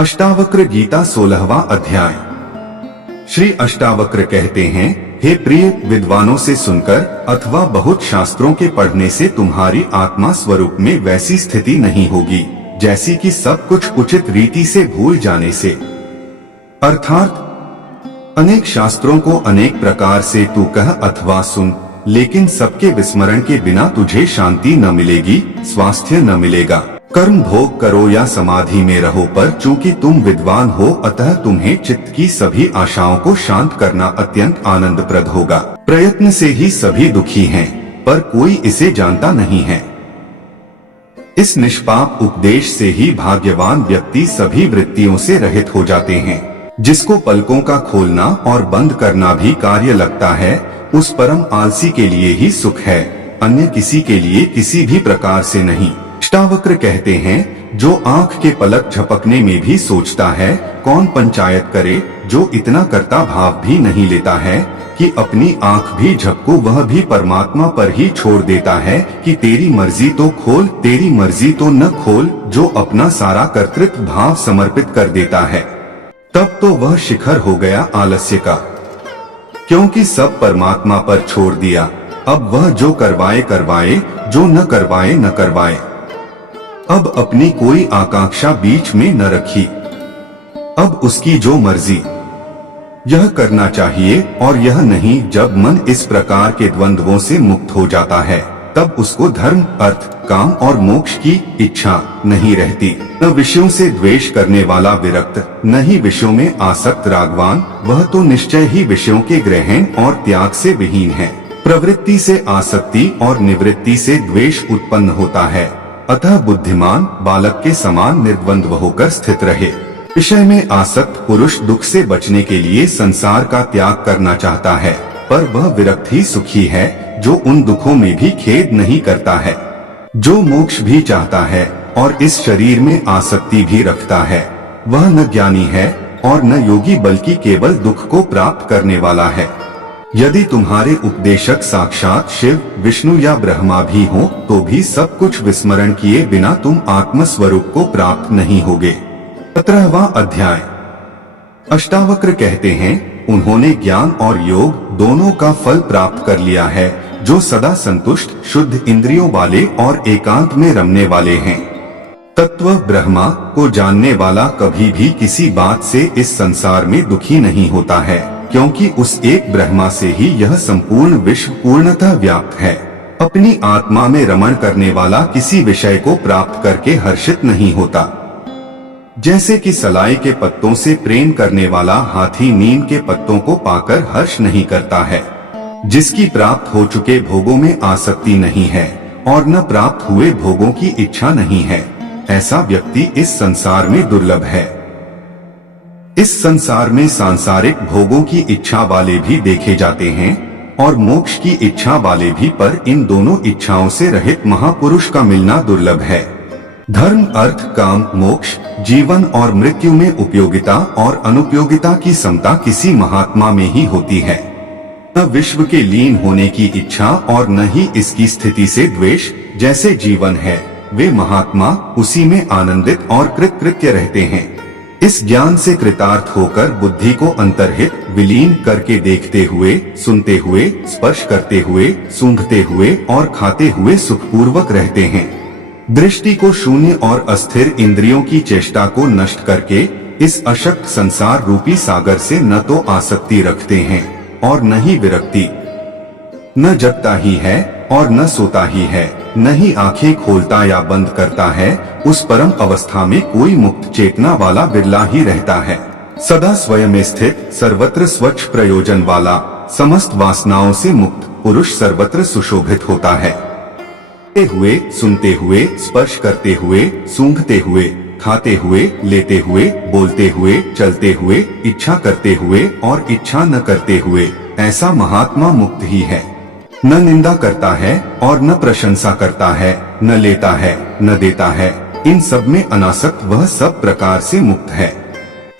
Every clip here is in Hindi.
अष्टावक्र गीता 16वां अध्याय। श्री अष्टावक्र कहते हैं, हे प्रिय विद्वानों से सुनकर अथवा बहुत शास्त्रों के पढ़ने से तुम्हारी आत्मा स्वरूप में वैसी स्थिति नहीं होगी जैसी कि सब कुछ उचित रीति से भूल जाने से। अर्थात अनेक शास्त्रों को अनेक प्रकार से तू कह अथवा सुन, लेकिन सबके विस्मरण के बिना तुझे शांति न मिलेगी, स्वास्थ्य न मिलेगा। कर्म भोग करो या समाधि में रहो, पर चूंकि तुम विद्वान हो अतः तुम्हें चित्त की सभी आशाओं को शांत करना अत्यंत आनंदप्रद होगा। प्रयत्न से ही सभी दुखी हैं, पर कोई इसे जानता नहीं है। इस निष्पाप उपदेश से ही भाग्यवान व्यक्ति सभी वृत्तियों से रहित हो जाते हैं। जिसको पलकों का खोलना और बंद करना भी कार्य लगता है, उस परम आलसी के लिए ही सुख है, अन्य किसी के लिए किसी भी प्रकार से नहीं। अष्टावक्र कहते हैं, जो आंख के पलक झपकने में भी सोचता है, कौन पंचायत करे। जो इतना करता भाव भी नहीं लेता है कि अपनी आंख भी झपको, वह भी परमात्मा पर ही छोड़ देता है कि तेरी मर्जी तो खोल, तेरी मर्जी तो न खोल। जो अपना सारा कर्तृत्व भाव समर्पित कर देता है, तब तो वह शिखर हो गया आलस्य का, क्योंकि सब परमात्मा पर छोड़ दिया। अब वह जो करवाए करवाए, जो न करवाए न करवाए। अब अपनी कोई आकांक्षा बीच में न रखी। अब उसकी जो मर्जी, यह करना चाहिए और यह नहीं। जब मन इस प्रकार के द्वंद्वों से मुक्त हो जाता है, तब उसको धर्म, अर्थ, काम और मोक्ष की इच्छा नहीं रहती। न विषयों से द्वेष करने वाला विरक्त, न ही विषयों में आसक्त रागवान, वह तो निश्चय ही विषयों के ग्रहण और त्याग से विहीन है। प्रवृत्ति से आसक्ति और निवृत्ति से द्वेष उत्पन्न होता है, अतः बुद्धिमान बालक के समान निर्द्वंद्व होकर स्थित रहे। विषय में आसक्त पुरुष दुख से बचने के लिए संसार का त्याग करना चाहता है, पर वह विरक्त ही सुखी है जो उन दुखों में भी खेद नहीं करता है। जो मोक्ष भी चाहता है और इस शरीर में आसक्ति भी रखता है, वह न ज्ञानी है और न योगी, बल्कि केवल दुख को प्राप्त करने वाला है। यदि तुम्हारे उपदेशक साक्षात शिव, विष्णु या ब्रह्मा भी हो, तो भी सब कुछ विस्मरण किए बिना तुम आत्म स्वरूप को प्राप्त नहीं होगे। 17वां अध्याय। अष्टावक्र कहते हैं, उन्होंने ज्ञान और योग दोनों का फल प्राप्त कर लिया है, जो सदा संतुष्ट, शुद्ध इंद्रियों वाले और एकांत में रमने वाले हैं। तत्व ब्रह्मा को जानने वाला कभी भी किसी बात से इस संसार में दुखी नहीं होता है, क्योंकि उस एक ब्रह्मा से ही यह संपूर्ण विश्व पूर्णतः व्याप्त है। अपनी आत्मा में रमण करने वाला किसी विषय को प्राप्त करके हर्षित नहीं होता। जैसे कि सलाई के पत्तों से प्रेम करने वाला हाथी नीम के पत्तों को पाकर हर्ष नहीं करता है। जिसकी प्राप्त हो चुके भोगों में आसक्ति नहीं है और न प्राप्त हुए भोगों की इच्छा नहीं है, ऐसा व्यक्ति इस संसार में दुर्लभ है। इस संसार में सांसारिक भोगों की इच्छा वाले भी देखे जाते हैं और मोक्ष की इच्छा वाले भी, पर इन दोनों इच्छाओं से रहित महापुरुष का मिलना दुर्लभ है। धर्म, अर्थ, काम, मोक्ष, जीवन और मृत्यु में उपयोगिता और अनुपयोगिता की समता किसी महात्मा में ही होती है। न विश्व के लीन होने की इच्छा और न ही इसकी स्थिति से द्वेष। जैसे जीवन है, वे महात्मा उसी में आनंदित और कृतकृत्य रहते हैं। इस ज्ञान से कृतार्थ होकर बुद्धि को अंतर्हित विलीन करके देखते हुए, सुनते हुए, स्पर्श करते हुए, सूंघते हुए और खाते हुए सुखपूर्वक रहते हैं। दृष्टि को शून्य और अस्थिर इंद्रियों की चेष्टा को नष्ट करके इस अशक्त संसार रूपी सागर से न तो आसक्ति रखते हैं और न ही विरक्ति। न जगता ही है और न सोता ही है, न ही आंखें खोलता या बंद करता है। उस परम अवस्था में कोई मुक्त चेतना वाला बिरला ही रहता है। सदा स्वयं में स्थित, सर्वत्र स्वच्छ प्रयोजन वाला, समस्त वासनाओं से मुक्त पुरुष सर्वत्र सुशोभित होता है। हुए, सुनते हुए, स्पर्श करते हुए, सूंघते हुए, खाते हुए, लेते हुए, बोलते हुए, चलते हुए, इच्छा करते हुए और इच्छा न करते हुए, ऐसा महात्मा मुक्त ही है। न निंदा करता है और न प्रशंसा करता है, न लेता है न देता है, इन सब में अनासक्त वह सब प्रकार से मुक्त है।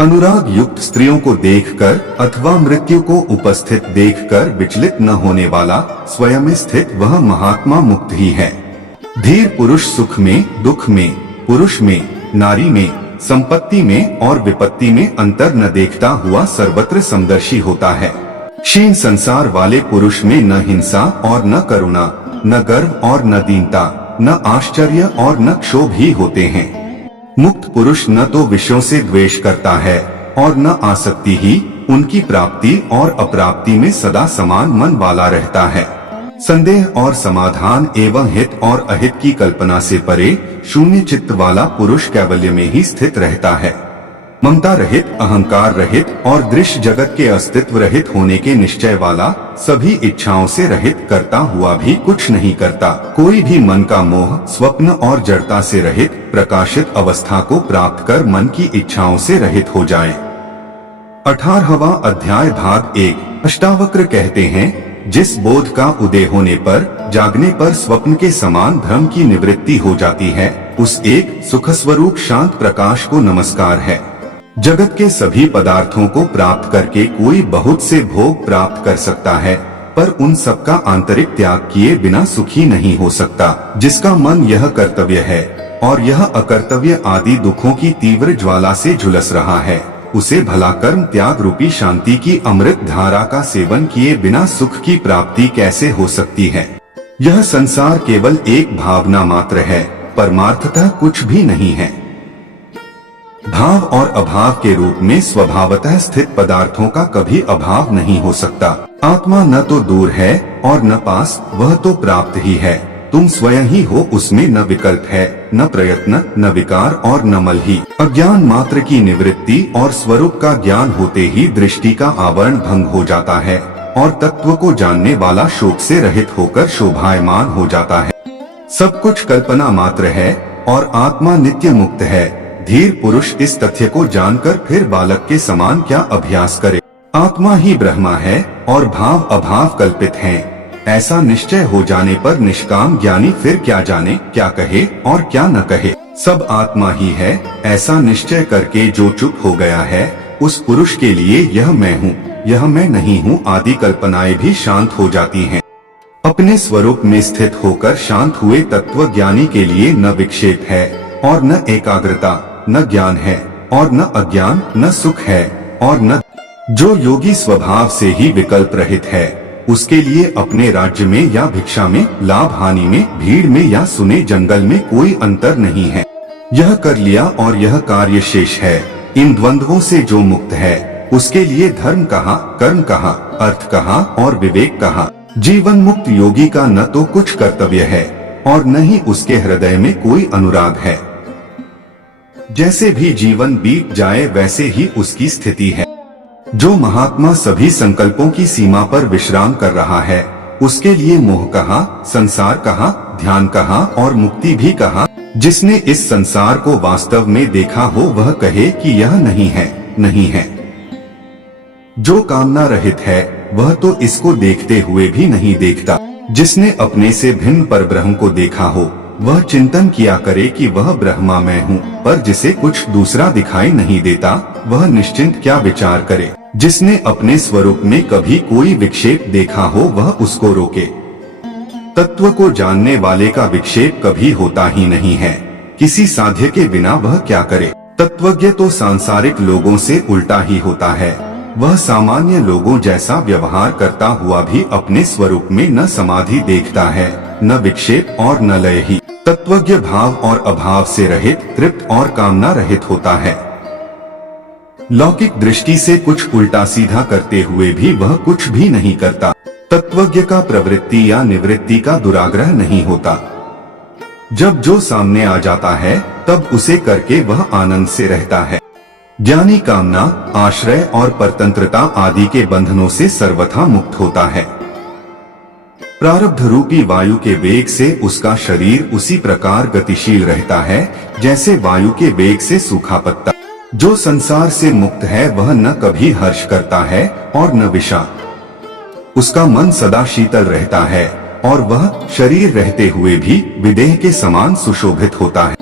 अनुराग युक्त स्त्रियों को देखकर अथवा मृत्यु को उपस्थित देखकर विचलित न होने वाला, स्वयं में स्थित वह महात्मा मुक्त ही है। धीर पुरुष सुख में, दुख में, पुरुष में, नारी में, संपत्ति में और विपत्ति में अंतर न देखता हुआ सर्वत्र समदर्शी होता है। क्षीण संसार वाले पुरुष में न हिंसा और न करुणा, न गर्व और न दीनता, न आश्चर्य और न क्षोभ ही होते हैं। मुक्त पुरुष न तो विषयों से द्वेष करता है और न आसक्ति ही, उनकी प्राप्ति और अप्राप्ति में सदा समान मन वाला रहता है। संदेह और समाधान एवं हित और अहित की कल्पना से परे शून्य चित्त वाला पुरुष कैवल्य में ही स्थित रहता है। ममता रहित, अहंकार रहित और दृश्य जगत के अस्तित्व रहित होने के निश्चय वाला, सभी इच्छाओं से रहित, करता हुआ भी कुछ नहीं करता। कोई भी मन का मोह, स्वप्न और जड़ता से रहित प्रकाशित अवस्था को प्राप्त कर मन की इच्छाओं से रहित हो जाए। 18वां अध्याय भाग 1। अष्टावक्र कहते हैं, जिस बोध का उदय होने पर, जागने पर स्वप्न के समान भ्रम की निवृत्ति हो जाती है, उस एक सुख स्वरूप शांत प्रकाश को नमस्कार है। जगत के सभी पदार्थों को प्राप्त करके कोई बहुत से भोग प्राप्त कर सकता है, पर उन सबका आंतरिक त्याग किए बिना सुखी नहीं हो सकता। जिसका मन यह कर्तव्य है और यह अकर्तव्य आदि दुखों की तीव्र ज्वाला से झुलस रहा है, उसे भला कर्म त्याग रूपी शांति की अमृत धारा का सेवन किए बिना सुख की प्राप्ति कैसे हो सकती है। यह संसार केवल एक भावना मात्र है, परमार्थतः कुछ भी नहीं है। भाव और अभाव के रूप में स्वभावतः स्थित पदार्थों का कभी अभाव नहीं हो सकता। आत्मा न तो दूर है और न पास, वह तो प्राप्त ही है। तुम स्वयं ही हो, उसमें न विकल्प है, न प्रयत्न, न विकार और न मल ही। अज्ञान मात्र की निवृत्ति और स्वरूप का ज्ञान होते ही दृष्टि का आवरण भंग हो जाता है और तत्व को जानने वाला शोक से रहित होकर शोभायमान हो जाता है। सब कुछ कल्पना मात्र है और आत्मा नित्य मुक्त है। धीर पुरुष इस तथ्य को जानकर फिर बालक के समान क्या अभ्यास करे। आत्मा ही ब्रह्मा है और भाव अभाव कल्पित हैं। ऐसा निश्चय हो जाने पर निष्काम ज्ञानी फिर क्या जाने, क्या कहे और क्या न कहे। सब आत्मा ही है, ऐसा निश्चय करके जो चुप हो गया है, उस पुरुष के लिए यह मैं हूँ, यह मैं नहीं हूँ आदि कल्पनाएं भी शांत हो जाती हैं। अपने स्वरूप में स्थित होकर शांत हुए तत्व ज्ञानी के लिए न विक्षेप है और न एकाग्रता, न ज्ञान है और न अज्ञान, न सुख है और न। जो योगी स्वभाव से ही विकल्प रहित है, उसके लिए अपने राज्य में या भिक्षा में, लाभ हानि में, भीड़ में या सुने जंगल में कोई अंतर नहीं है। यह कर लिया और यह कार्य शेष है। इन द्वंद्वों से जो मुक्त है, उसके लिए धर्म कहा, कर्म कहा, अर्थ कहा और विवेक कहा। जीवन मुक्त योगी का न तो कुछ कर्तव्य है और न ही उसके हृदय में कोई अनुराग है। जैसे भी जीवन बीत जाए वैसे ही उसकी स्थिति है। जो महात्मा सभी संकल्पों की सीमा पर विश्राम कर रहा है, उसके लिए मोह कहा, संसार कहा, ध्यान कहा और मुक्ति भी कहा। जिसने इस संसार को वास्तव में देखा हो वह कहे कि यह नहीं है, नहीं है। जो कामना रहित है वह तो इसको देखते हुए भी नहीं देखता। जिसने अपने से भिन्न परब्रह्म को देखा हो वह चिंतन किया करे कि वह ब्रह्मा मैं हूँ, पर जिसे कुछ दूसरा दिखाई नहीं देता वह निश्चिंत क्या विचार करे। जिसने अपने स्वरूप में कभी कोई विक्षेप देखा हो वह उसको रोके। तत्व को जानने वाले का विक्षेप कभी होता ही नहीं है। किसी साध्य के बिना वह क्या करे। तत्वज्ञ तो सांसारिक लोगों से उल्टा ही होता है। वह सामान्य लोगों जैसा व्यवहार करता हुआ भी अपने स्वरूप में न समाधि देखता है, न विक्षेप और न लय ही। तत्वज्ञ भाव और अभाव से रहित, तृप्त और कामना रहित होता है। लौकिक दृष्टि से कुछ उल्टा सीधा करते हुए भी वह कुछ भी नहीं करता। तत्वज्ञ का प्रवृत्ति या निवृत्ति का दुराग्रह नहीं होता। जब जो सामने आ जाता है तब उसे करके वह आनंद से रहता है। ज्ञानी कामना, आश्रय और परतंत्रता आदि के बंधनों से सर्वथा मुक्त होता है। प्रारब्ध रूपी वायु के वेग से उसका शरीर उसी प्रकार गतिशील रहता है जैसे वायु के वेग से सूखा पत्ता। जो संसार से मुक्त है वह न कभी हर्ष करता है और न विषाद। उसका मन सदा शीतल रहता है और वह शरीर रहते हुए भी विदेह के समान सुशोभित होता है।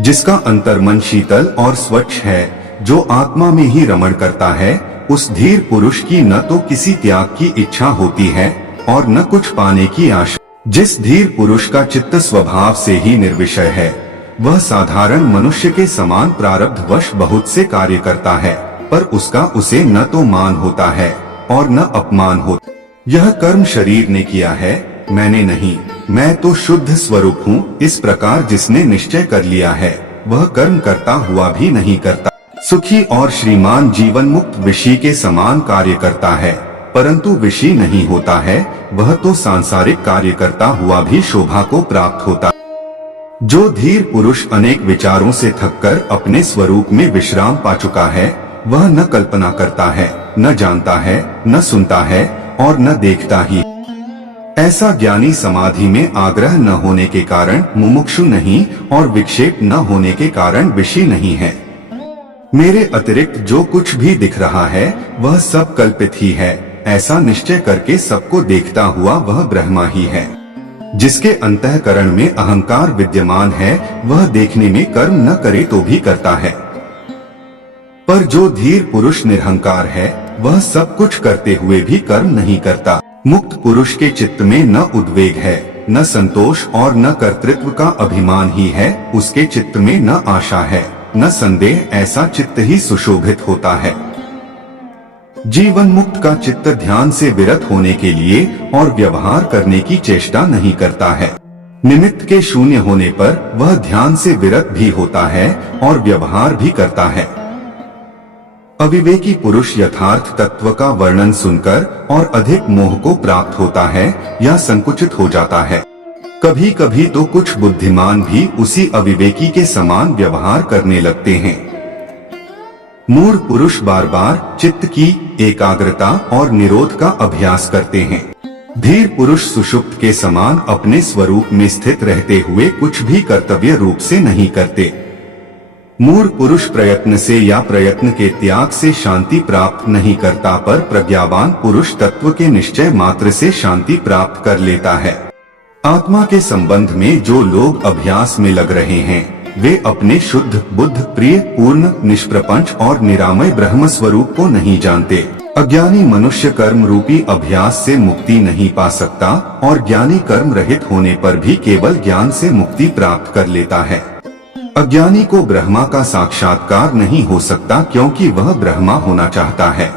जिसका अंतर्मन शीतल और स्वच्छ है, जो आत्मा में ही रमण करता है, उस धीर पुरुष की न तो किसी त्याग की इच्छा होती है और न कुछ पाने की आशा। जिस धीर पुरुष का चित्त स्वभाव से ही निर्विषय है, वह साधारण मनुष्य के समान प्रारब्धवश बहुत से कार्य करता है, पर उसका उसे न तो मान होता है और न अपमान होता। यह कर्म शरीर ने किया है, मैंने नहीं। मैं तो शुद्ध स्वरूप हूँ। इस प्रकार जिसने निश्चय कर लिया है, वह कर्म करता हुआ भी नहीं करता। सुखी और श्रीमान जीवन मुक्त विषी के समान कार्य करता है, परंतु विषी नहीं होता है। वह तो सांसारिक कार्य करता हुआ भी शोभा को प्राप्त होता। जो धीर पुरुष अनेक विचारों से थककर अपने स्वरूप में विश्राम पा चुका है, वह न कल्पना करता है, न जानता है, न सुनता है और न देखता ही। ऐसा ज्ञानी समाधि में आग्रह न होने के कारण मुमुक्षु नहीं और विक्षेप न होने के कारण विषी नहीं है। मेरे अतिरिक्त जो कुछ भी दिख रहा है वह सब कल्पित ही है, ऐसा निश्चय करके सबको देखता हुआ वह ब्रह्मा ही है। जिसके अंतःकरण में अहंकार विद्यमान है, वह देखने में कर्म न करे तो भी करता है। पर जो धीर पुरुष निरहंकार है, वह सब कुछ करते हुए भी कर्म नहीं करता। मुक्त पुरुष के चित्त में न उद्वेग है, न संतोष और न कर्तृत्व का अभिमान ही है। उसके चित्त में न आशा है, न संदेह। ऐसा चित्त ही सुशोभित होता है। जीवन मुक्त का चित्त ध्यान से विरत होने के लिए और व्यवहार करने की चेष्टा नहीं करता है। निमित्त के शून्य होने पर वह ध्यान से विरत भी होता है और व्यवहार भी करता है। अविवेकी पुरुष यथार्थ तत्व का वर्णन सुनकर और अधिक मोह को प्राप्त होता है या संकुचित हो जाता है। कभी कभी तो कुछ बुद्धिमान भी उसी अविवेकी के समान व्यवहार करने लगते हैं। मूढ़ पुरुष बार बार चित्त की एकाग्रता और निरोध का अभ्यास करते हैं। धीर पुरुष सुषुप्त के समान अपने स्वरूप में स्थित रहते हुए कुछ भी कर्तव्य रूप से नहीं करते। मूढ़ पुरुष प्रयत्न से या प्रयत्न के त्याग से शांति प्राप्त नहीं करता, पर प्रज्ञावान पुरुष तत्व के निश्चय मात्र से शांति प्राप्त कर लेता है। आत्मा के संबंध में जो लोग अभ्यास में लग रहे हैं, वे अपने शुद्ध बुद्ध प्रिय पूर्ण निष्प्रपंच और निरामय ब्रह्म स्वरूप को नहीं जानते। अज्ञानी मनुष्य कर्म रूपी अभ्यास से मुक्ति नहीं पा सकता और ज्ञानी कर्म रहित होने पर भी केवल ज्ञान से मुक्ति प्राप्त कर लेता है। अज्ञानी को ब्रह्मा का साक्षात्कार नहीं हो सकता, क्योंकि वह ब्रह्मा होना चाहता है।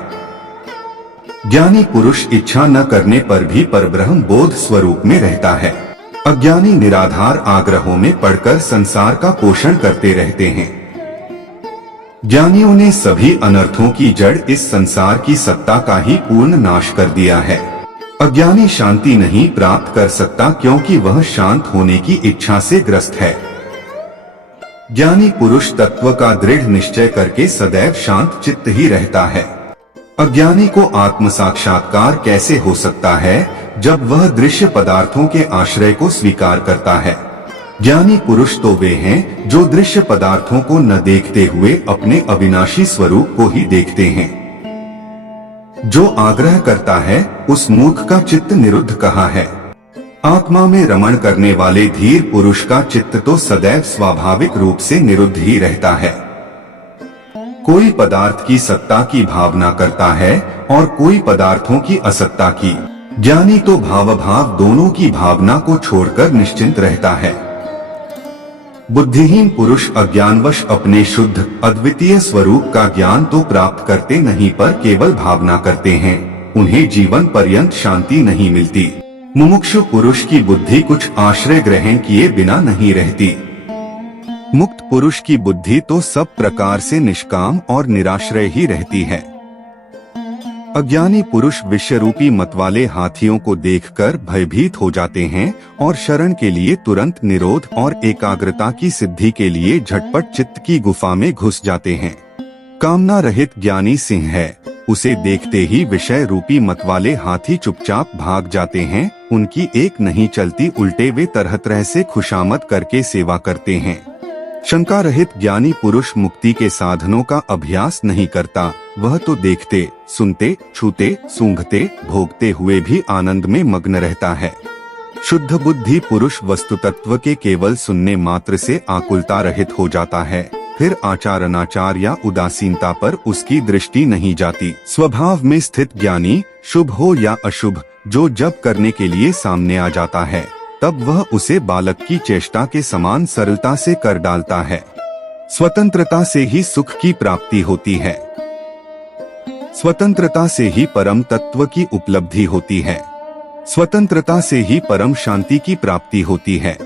ज्ञानी पुरुष इच्छा न करने पर भी परब्रह्म बोध स्वरूप में रहता है। अज्ञानी निराधार आग्रहों में पड़कर संसार का पोषण करते रहते हैं। ज्ञानियों ने सभी अनर्थों की जड़ इस संसार की सत्ता का ही पूर्ण नाश कर दिया है। अज्ञानी शांति नहीं प्राप्त कर सकता, क्योंकि वह शांत होने की इच्छा से ग्रस्त है। ज्ञानी पुरुष तत्व का दृढ़ निश्चय करके सदैव शांत चित्त ही रहता है। अज्ञानी को आत्म साक्षात्कार कैसे हो सकता है, जब वह दृश्य पदार्थों के आश्रय को स्वीकार करता है। ज्ञानी पुरुष तो वे हैं जो दृश्य पदार्थों को न देखते हुए अपने अविनाशी स्वरूप को ही देखते हैं। जो आग्रह करता है उस मूर्ख का चित्त निरुद्ध कहा है। आत्मा में रमण करने वाले धीर पुरुष का चित्त तो सदैव स्वाभाविक रूप से निरुद्ध ही रहता है। कोई पदार्थ की सत्ता की भावना करता है और कोई पदार्थों की असत्ता की। ज्ञानी तो भाव दोनों की भावना को छोड़कर निश्चिंत रहता है। बुद्धिहीन पुरुष अज्ञानवश अपने शुद्ध अद्वितीय स्वरूप का ज्ञान तो प्राप्त करते नहीं, पर केवल भावना करते हैं। उन्हें जीवन पर्यंत शांति नहीं मिलती। मुमुक्षु पुरुष की बुद्धि कुछ आश्रय ग्रहण किए बिना नहीं रहती। मुक्त पुरुष की बुद्धि तो सब प्रकार से निष्काम और निराश्रय ही रहती है। अज्ञानी पुरुष विषयरूपी मतवाले हाथियों को देखकर भयभीत हो जाते हैं और शरण के लिए तुरंत निरोध और एकाग्रता की सिद्धि के लिए झटपट चित्त की गुफा में घुस जाते हैं। कामना रहित ज्ञानी सिंह है, उसे देखते ही विषय रूपी मतवाले हाथी चुपचाप भाग जाते हैं। उनकी एक नहीं चलती, उल्टे वे तरह तरह से खुशामद करके सेवा करते हैं। शंका रहित ज्ञानी पुरुष मुक्ति के साधनों का अभ्यास नहीं करता, वह तो देखते, सुनते, छूते, सूंघते, भोगते हुए भी आनंद में मग्न रहता है। शुद्ध बुद्धि पुरुष वस्तु तत्व के केवल सुनने मात्र से आकुलता रहित हो जाता है, फिर आचार अनाचार या उदासीनता पर उसकी दृष्टि नहीं जाती। स्वभाव में स्थित ज्ञानी शुभ हो या अशुभ, जो जप करने के लिए सामने आ जाता है, तब वह उसे बालक की चेष्टा के समान सरलता से कर डालता है। स्वतंत्रता से ही सुख की प्राप्ति होती है। स्वतंत्रता से ही परम तत्व की उपलब्धि होती है। स्वतंत्रता से ही परम शांति की प्राप्ति होती है।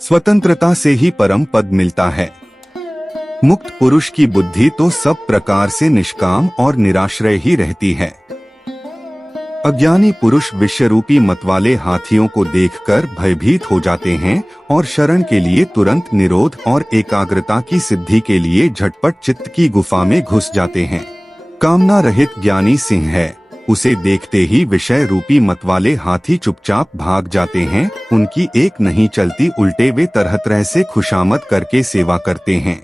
स्वतंत्रता से ही परम पद मिलता है। मुक्त पुरुष की बुद्धि तो सब प्रकार से निष्काम और निराश्रय ही रहती है। अज्ञानी पुरुष विश्वरूपी मतवाले हाथियों को देखकर भयभीत हो जाते हैं और शरण के लिए तुरंत निरोध और एकाग्रता की सिद्धि के लिए झटपट चित्त की गुफा में घुस जाते हैं। कामना रहित ज्ञानी सिंह है, उसे देखते ही विषय रूपी मतवाले हाथी चुपचाप भाग जाते हैं। उनकी एक नहीं चलती, उल्टे वे तरह तरह से खुशामद करके सेवा करते हैं।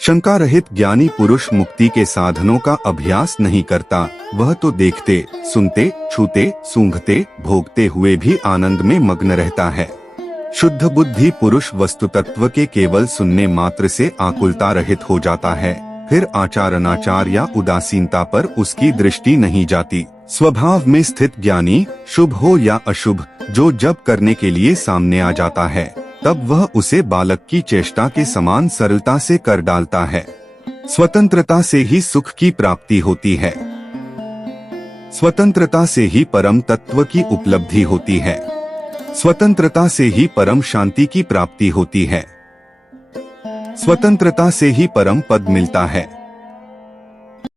शंका रहित ज्ञानी पुरुष मुक्ति के साधनों का अभ्यास नहीं करता, वह तो देखते, सुनते, छूते, सूंघते, भोगते हुए भी आनंद में मग्न रहता है। शुद्ध बुद्धि पुरुष वस्तुतत्व के केवल सुनने मात्र से आकुलता रहित हो जाता है। फिर आचार अनाचार या उदासीनता पर उसकी दृष्टि नहीं जाती। स्वभाव में स्थित ज्ञानी, शुभ हो या अशुभ, जो जब करने के लिए सामने आ जाता है, तब वह उसे बालक की चेष्टा के समान सरलता से कर डालता है। स्वतंत्रता से ही सुख की प्राप्ति होती है। स्वतंत्रता से ही परम तत्व की उपलब्धि होती है। स्वतंत्रता से ही परम शांति की प्राप्ति होती है। स्वतंत्रता से ही परम पद मिलता है।